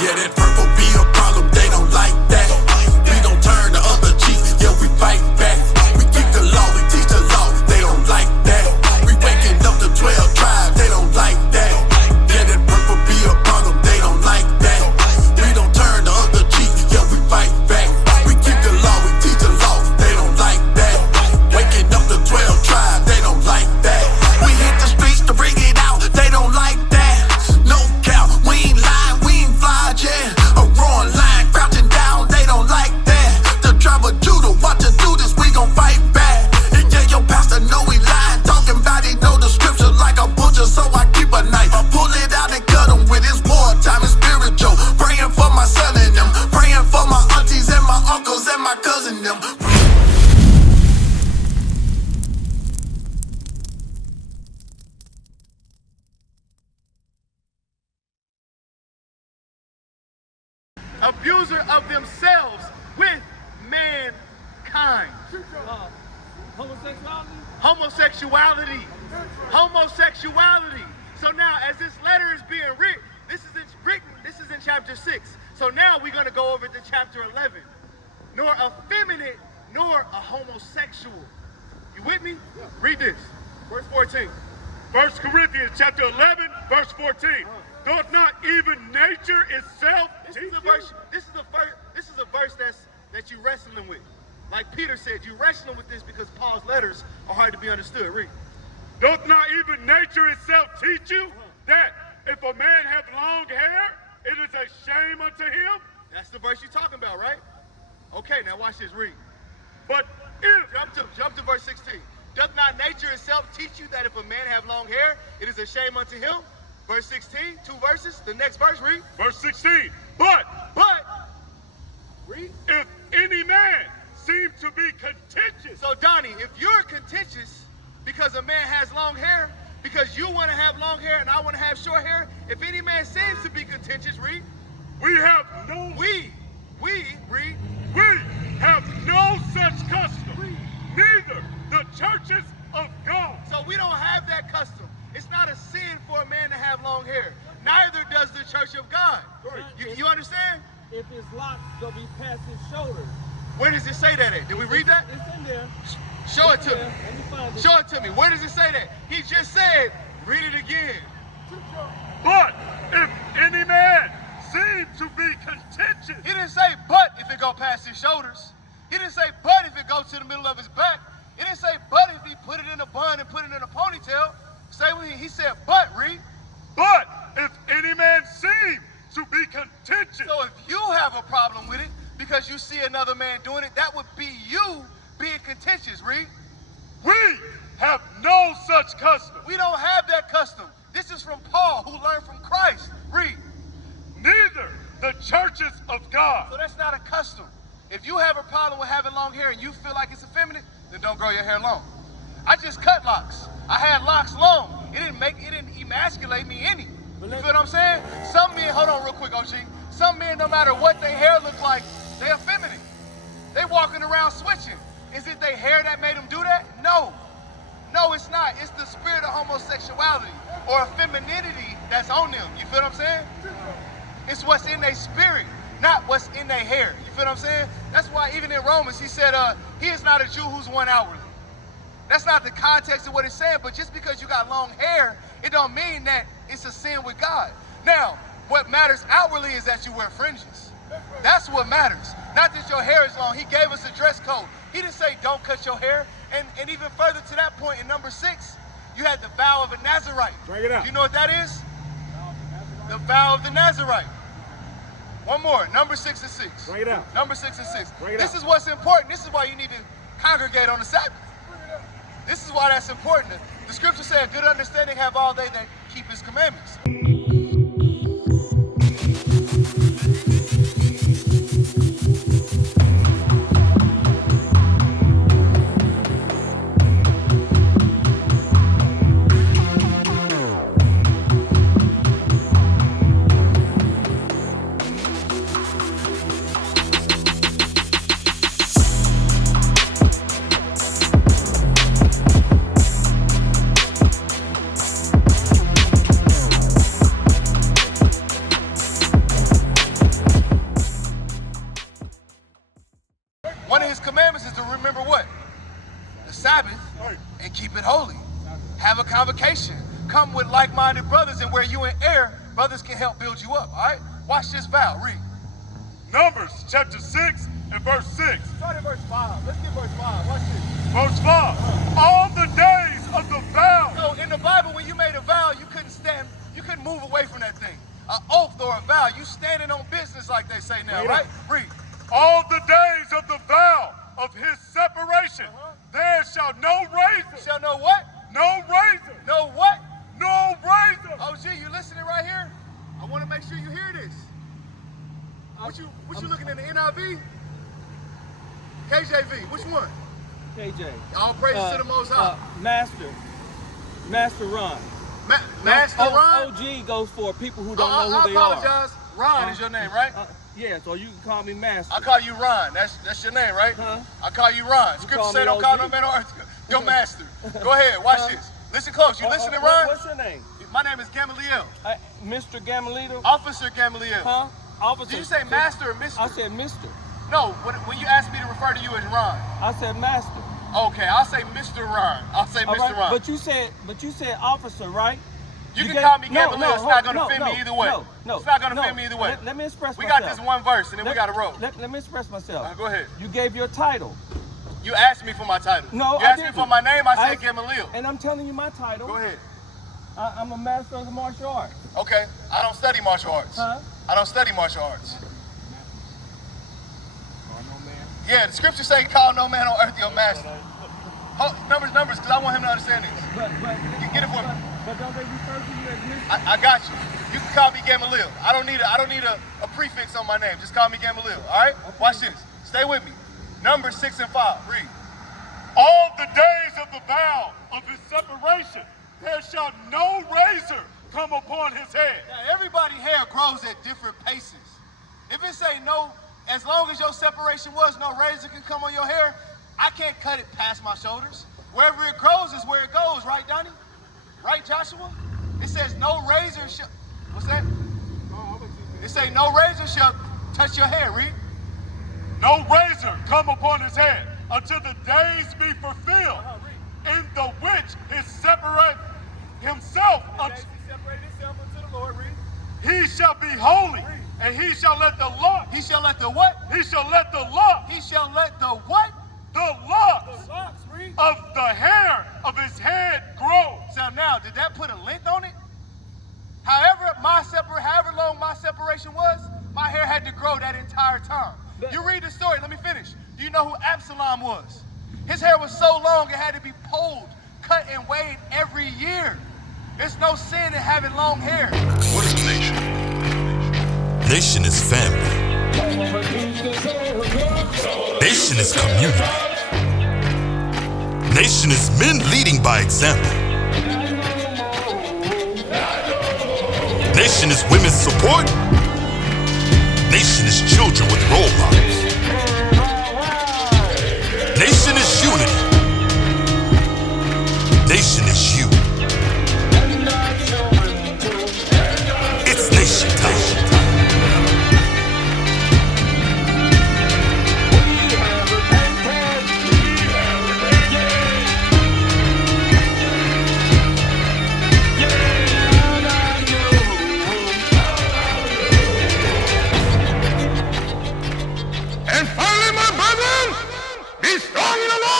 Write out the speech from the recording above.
Yeah, that purple be a problem, they don't like that. We don't turn the other cheek, yeah, we fight back. We keep the law, we teach the law, they don't like that. We waking up the 12 tribes, they don't like that. Yeah, that purple be a problem, they don't like that. We don't turn the other cheek, yeah, we fight back. We keep the law, we teach the law, they don't like that. Waking up the 12 tribes, they don't like that. We hit the streets to bring it out, they don't like that. No doubt, we ain't lying, we ain't fly, yeah. A roaring lion crouching down, they don't like that. The tribe of Judah, watch us do this, we gon' fight back. And yeah, your pastor know we lying, talking about he know the scripture like a butcher, so I keep a knife. I pull it out and cut him with his wartime, it's spiritual. Praying for my son and them, praying for my aunties and my uncles and my cousin them. Abuser of themselves with mankind. Homosexuality. So now, as this letter is being written, this is in chapter 6. So now we're going to go over to chapter 11. Nor effeminate, nor a homosexual. You with me? Read this. Verse 14. 1 Corinthians chapter 11, verse 14. Doth not even nature itself teach you? This is a verse that you wrestling with. Like Peter said, you wrestling with this because Paul's letters are hard to be understood. Read. Doth not even nature itself teach you that if a man hath long hair, it is a shame unto him? That's the verse you're talking about, right? Okay, now watch this. Read. But if jump to verse 16. Doth not nature itself teach you that if a man have long hair, it is a shame unto him? Verse 16, 2 verses. The next verse, read. Verse 16. But read. If any man seem to be contentious. So Donnie, if you're contentious because a man has long hair, because you want to have long hair and I want to have short hair, if any man seems to be contentious, read. We have no such custom. Read. Neither the churches of God. So we don't have that custom. It's not a sin for a man to have long hair. Neither does the church of God. You understand? If his locks go be past his shoulders. Where does it say that at? Did we read that? It's in there. Show it to me. Show it to me. Where does it say that? He just said, read it again. But if any man seem to be contentious. He didn't say but if it go past his shoulders. He didn't say but if it go to the middle of his back. He didn't say but if he put it in a bun and put it in a ponytail. He said but, read. But if any man seem to be contentious. So if you have a problem with it because you see another man doing it, that would be you being contentious, read. We have no such custom. We don't have that custom. This is from Paul, who learned from Christ. Read. Neither the churches of God. So that's not a custom. If you have a problem with having long hair and you feel like it's effeminate, then don't grow your hair long. I just cut locks. I had locks long. It didn't emasculate me any. You feel what I'm saying? Some men, hold on real quick, OG. Some men, no matter what their hair look like, they effeminate. They walking around switching. Is it their hair that made them do that? No. No, it's not. It's the spirit of homosexuality or femininity that's on them. You feel what I'm saying? It's what's in their spirit, not what's in their hair. You feel what I'm saying? That's why even in Romans, he said, he is not a Jew who's one outwardly. That's not the context of what it's saying, but just because you got long hair, it don't mean that it's a sin with God. Now, what matters outwardly is that you wear fringes. That's what matters. Not that your hair is long. He gave us a dress code. He didn't say don't cut your hair. And even further to that point, in number 6, you had the vow of a Nazarite. Bring it out. Do you know what that is? The vow of the Nazarite. One more, number 6 and 6. Bring it out. Number 6 and 6. This out. is what's important. This is why you need to congregate on the Sabbath. This is why that's important. The scripture said, good understanding have all they that keep his commandments. Sabbath and keep it holy. Have a convocation. Come with like-minded brothers, and where you in error, brothers can help build you up, all right? Watch this vow, read. Numbers chapter 6 and verse 6. Start at verse 5. Let's get verse 5. Watch this. Verse 5. All the days of the vow. So in the Bible, when you made a vow, you couldn't move away from that thing. An oath or a vow, you standing on business like they say now, right? Read. All the days of the vow of his separation, there shall no razor. Shall know what? No razor. Know what? No razor. Oh, gee, you listening right here? I want to make sure you hear this. What you looking in the NIV? KJV, which one? KJ. All praises to the Most High. Master Ron. Master Ron? OG goes for people who don't know who they I apologize. Ron is your name, right? Yeah, so you can call me Master. I call you Ron. That's your name, right? I call you Ron. Scripture say don't call no man on earth. Your master. Go ahead, watch this. Listen close. You listening, Ron? What's your name? My name is Gamaliel. Mr. Gamaliel? Officer Gamaliel. Huh? Officer. Did you say master or mister? I said Mr. No, when you asked me to refer to you as Ron. I said Master. Okay, I'll say Mr. Ron. I'll say All Mr. right, Ron. but you said officer, right? You can call me Gamaliel. It's not going to offend me either way. No, it's not going to offend me either way. Let me express we myself. got this one verse, and then we got to roll. Let me express myself. Go ahead. You gave your title. You asked me for my title. No, you asked me for my name. I said Gamaliel. And I'm telling you my title. Go ahead. I'm a master of the martial arts. Okay. I don't study martial arts. Huh? I don't study martial arts. Yeah, the scriptures say, call no man on earth your master. Numbers, because I want him to understand this. But Get it for me. But don't they refer to you as Mr.? I got you. You can call me Gamaliel. I don't need a prefix on my name. Just call me Gamaliel. All right? Okay. Watch this. Stay with me. Numbers 6 and 5. Read. All the days of the vow of his separation, there shall no razor come upon his head. Now, everybody's hair grows at different paces. If it say no, as long as your separation was, no razor can come on your hair, I can't cut it past my shoulders. Wherever it grows is where it goes, right, Donnie? Right, Joshua? It says no razor shall, what's that? It say no razor shall touch your hair, read. No razor come upon his head until the days be fulfilled, in the which he separate himself unto the Lord, read. He shall be holy, and he shall let the locks. He shall let the what? He shall let the locks. He shall let the what? The locks of the hair of his head grow. So now, did that put a length on it? However long my separation was, my hair had to grow that entire time. You read the story, let me finish. Do you know who Absalom was? His hair was so long it had to be pulled, cut, and weighed every year. There's no sin in having long hair. What is a nation? Nation is family. Nation is community. Nation is men leading by example. Nation is women's support. Nation is children with role models. Nation is unity. Nation is you. It's nation time. And finally, my brethren, be strong in the Lord.